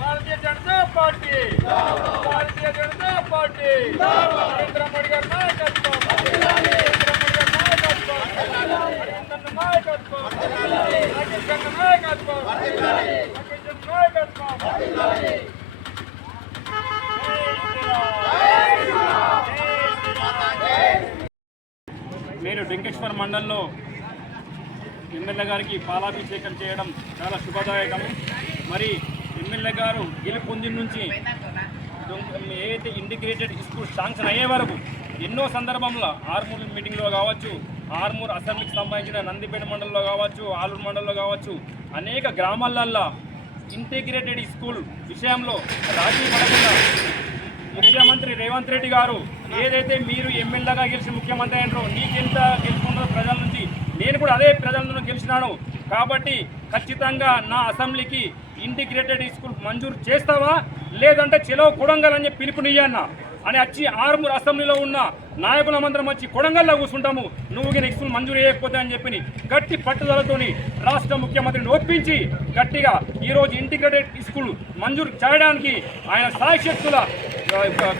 భారతీయ Janata party. Bharatiya Janata Party. Narendra Modi గారి నాయకత్వం. నరేంద్ర మోడీ గారి నాయకత్వం. నాయకత్వం. రాకేష్ నాయకత్వం. రాకేష్ నాయకత్వం. నేను వెంకటేశ్వర మండలంలో ఎమ్మెల్యే గారికి పాలాభిషేకం చేయడం చాలా శుభదాయకం మరి ఎమ్మెల్యే గారు గెలుపొందిన నుంచి ఏదైతే ఇంటిగ్రేటెడ్ స్కూల్ శాంక్షన్ అయ్యే వరకు ఎన్నో సందర్భంలో ఆర్మూర్ మీటింగ్లో కావచ్చు ఆర్మూర్ అసెంబ్లీకి సంబంధించిన నందిపేట మండలంలో కావచ్చు ఆలూరు మండలంలో కావచ్చు అనేక గ్రామాలల్లో ఇంటిగ్రేటెడ్ స్కూల్ విషయంలో రాజీ పడకుండా ముఖ్యమంత్రి రేవంత్ రెడ్డి గారు ఏదైతే మీరు ఎమ్మెల్యేగా గెలిచి ముఖ్యమంత్రి అయినారో నీకెంత గెలుచుకున్నారో ప్రజల నుంచి నేను కూడా అదే ప్రజల నుంచి గెలిచినాను. కాబట్టి ఖచ్చితంగా నా అసెంబ్లీకి ఇంటిగ్రేటెడ్ స్కూల్ మంజూరు చేస్తావా? లేదంటే చెలో కొడంగల్ అని పిలుపునియ్యన్న అని వచ్చి ఆరుమూరు అసెంబ్లీలో ఉన్న నాయకుల మందరం వచ్చి కొడంగల్లో కూర్చుంటాము. నువ్వు కానీ స్కూల్ మంజూరు చేయకపోతే అని చెప్పి గట్టి పట్టుదలతోని రాష్ట్ర ముఖ్యమంత్రిని ఒప్పించి గట్టిగా ఈరోజు ఇంటిగ్రేటెడ్ స్కూల్ మంజూరు చేయడానికి ఆయన సాయశక్తుల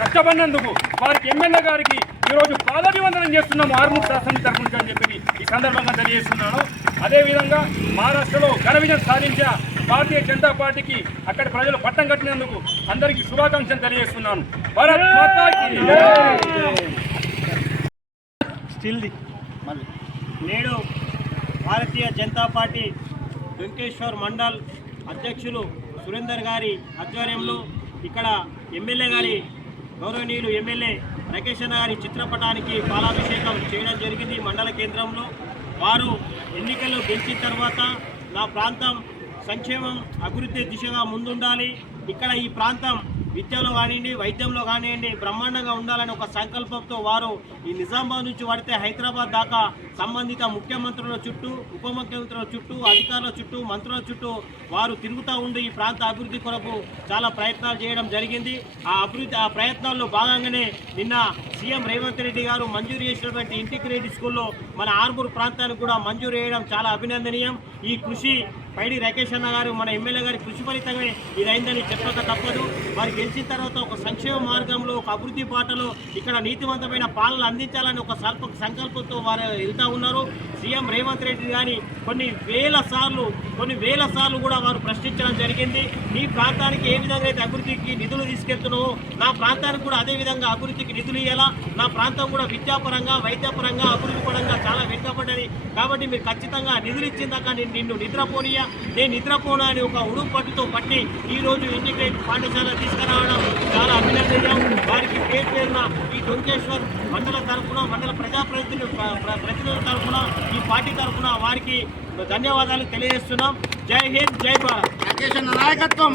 కష్టపడినందుకు వారికి ఎమ్మెల్యే గారికి ఈరోజు పాదాభివందనం చేస్తున్నాము ఆర్మూర్ శాసనం తరఫు నుంచి అని చెప్పి ఈ సందర్భంగా తెలియజేస్తున్నాను. అదేవిధంగా మహారాష్ట్రలో ఘన విజయం సాధించిన భారతీయ జనతా పార్టీకి అక్కడి ప్రజలు పట్టం కట్టినందుకు అందరికీ శుభాకాంక్షలు తెలియజేస్తున్నాను. భారత్ మాతాకి స్టిల్ది మళ్ళీ. నేడు భారతీయ జనతా పార్టీ వెంకటేశ్వర్ మండల్ అధ్యక్షులు సురేందర్ గారి ఆధ్వర్యంలో ఇక్కడ ఎమ్మెల్యే గారి గౌరవనీయులు ఎమ్మెల్యే రాకేష్ గారి చిత్రపటానికి పాలాభిషేకం చేయడం జరిగింది మండల కేంద్రంలో. వారు ఎన్నికలు గెలిచిన తర్వాత నా ప్రాంతం సంక్షేమం అభివృద్ధి దిశగా ముందుండాలి. ఇక్కడ ఈ ప్రాంతం విద్యలో కానివ్వండి వైద్యంలో కానివ్వండి బ్రహ్మాండంగా ఉండాలని ఒక సంకల్పంతో వారు ఈ నిజామాబాద్ నుంచి పడితే హైదరాబాద్ దాకా సంబంధిత ముఖ్యమంత్రుల చుట్టూ ఉప ముఖ్యమంత్రుల చుట్టూ అధికారుల చుట్టూ మంత్రుల చుట్టూ వారు తిరుగుతూ ఉండి ఈ ప్రాంత అభివృద్ధి కొరకు చాలా ప్రయత్నాలు చేయడం జరిగింది. ఆ అభివృద్ధి ఆ ప్రయత్నాల్లో భాగంగానే నిన్న సీఎం రేవంత్ రెడ్డి గారు మంజూరు చేసినటువంటి ఇంటిగ్రేటెడ్ స్కూల్లో మన ఆర్మూర్ ప్రాంతానికి కూడా మంజూరు చేయడం చాలా అభినందనీయం. ఈ కృషి పైడి రాకేష్ అన్న గారు మన ఎమ్మెల్యే గారి కృషి ఫలితమే ఇదైందని చెప్పక తప్పదు. వారు గెలిచిన తర్వాత ఒక సంక్షేమ మార్గంలో ఒక అభివృద్ధి బాటలో ఇక్కడ నీతివంతమైన పాలన అందించాలని ఒక సల్ప సంకల్పంతో వారు వెళ్తా ఉన్నారు. సీఎం రేవంత్ రెడ్డి గాని కొన్ని వేల సార్లు కొన్ని వేల సార్లు కూడా వారు ప్రశ్నించడం జరిగింది. నీ ప్రాంతానికి ఏ విధంగా అయితే అభివృద్ధికి నిధులు తీసుకెళ్తున్నావో నా ప్రాంతానికి కూడా అదే విధంగా అభివృద్ధికి నిధులు ఇవ్వాలా నా ప్రాంతం కూడా విద్యాపరంగా వైద్యపరంగా అభివృద్ధి పరంగా చాలా వెనుకబడ్డది. కాబట్టి మీరు ఖచ్చితంగా నిధులు ఇచ్చిందాక నేను నిన్ను నిద్రపోనియా నేను నిద్రపోనా అని ఒక ఉడుపు పట్టుతో పట్టి ఈ రోజు ఇంటిగ్రేట్ పాఠశాల తీసుకురావడం చాలా అభినందనీయం. వారికి పేరు పేరున ఈ దొంకేశ్వర్ మండల తరఫున మండల ప్రజాప్రతినిధులు ప్రతినిధుల తరఫున ఈ పార్టీ తరఫున వారికి ధన్యవాదాలు తెలియజేస్తున్నాం. జై హింద్ జై భారత్. రాకేష్ నాయకత్వం.